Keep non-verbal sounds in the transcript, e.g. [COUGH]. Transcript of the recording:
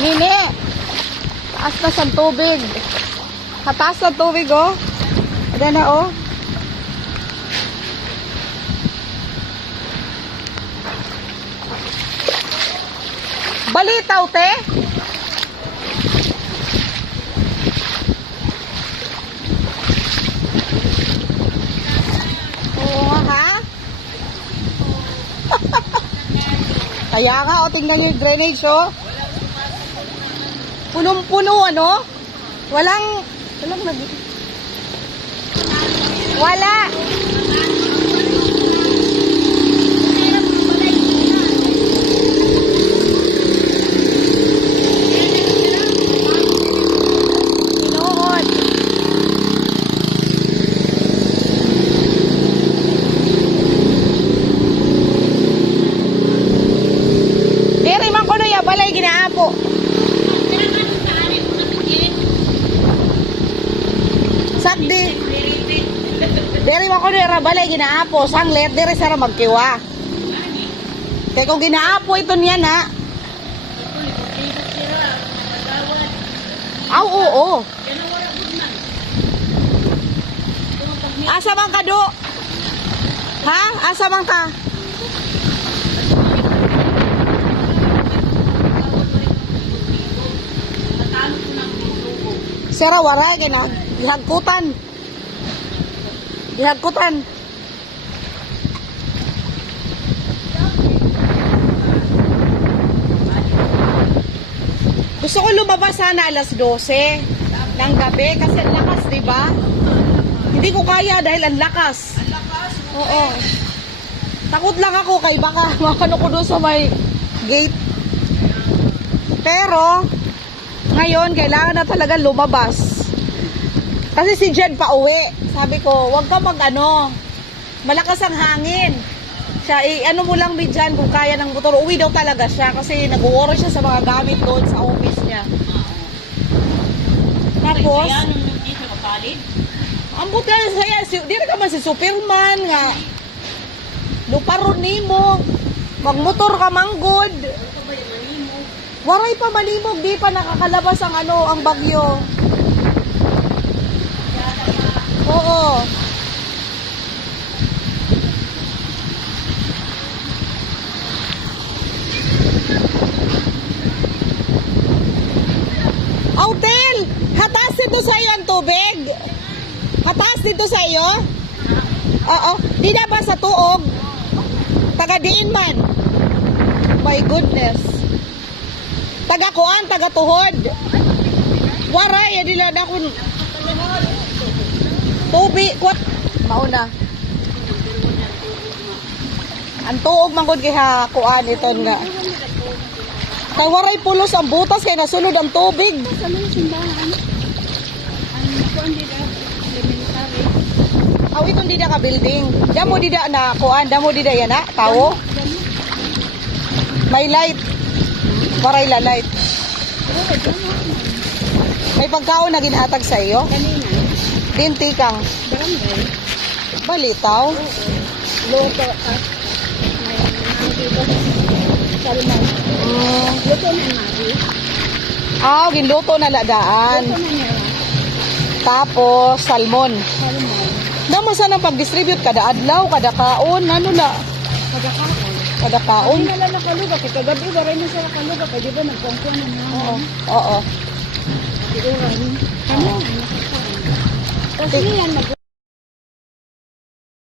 Tingini. Taas na sa tubig. Kataas na tubig, oh. Ayan na, oh. Balitaw, te? Oo ha? [LAUGHS] Kaya nga, o, tingnan yung drainage, oh. Punong-puno, ano? Walang, walang nag... Wala! Balay ginaapo. Sakdi. Diri man ko ya balay ginaapo, sanglet diri sa ra magkiwa. Kaya kung ginaapo ito niyan ha. Aw, oo, oo. Asa man ka do? Ha? Asa man ka? Sira waray kay na gihagkutan. Gihagkutan. Gusto ko lumabas sana alas 12 ng gabi kasi ang lakas, di ba? Hindi ko kaya dahil ang lakas. Ang lakas? Oo. Takot lang ako kay baka [LAUGHS] makano ko doon sa may gate. Pero, ngayon, kailangan na talaga lumabas. Kasi si Jed pa uwi. Sabi ko, wag ka mag ano, malakas ang hangin. Siya, eh, ano mo lang dyan kung kaya ng motor. Uwi daw talaga siya kasi nag-uoro siya sa mga gamit doon sa office niya. Tapos, ang buti na saya, si, di na ka man si Superman nga. Luparon nimo. Magmotor ka manggod. Waray pa malimog, di pa nakakalabas ang ano, ang bagyo. Oo. Autel, hatas dito sa iyo ang tubig. Hatas dito sa iyo. Oo, di na ba sa tuog? Taga diin man. My goodness. Taga kuan, taga tuhod. Waray, di lang ako. Tubi, kwat. Mauna. Ang tuog manggod kay ha kuan iton nga. Kay waray pulos ang butas kay nasunod ang tubig. Sa simbahan, ang kuan. Aw itong dida ka building. Damo dida na kuan, damo dida yan na tawo. May light. Waray la light. Pero ito na, May pagkaon na ginhatag sa iyo. kanina, Dinti kang barangay, balitaw. loto at salmon. Mm. Luto na mari. Aw, ginluto na. Luto niya, Tapos salmon. salmon. Naman sana pag-distribute kada adlaw, kada kaon, ano na, Pagkakakon. Kada Ang kaon. nala nakaluga, kaya kagabi waray na sa nakaluga, kaya di ba nagpangkuan na Oo. naman. Oo. Di oran. Ano? Kasi yan,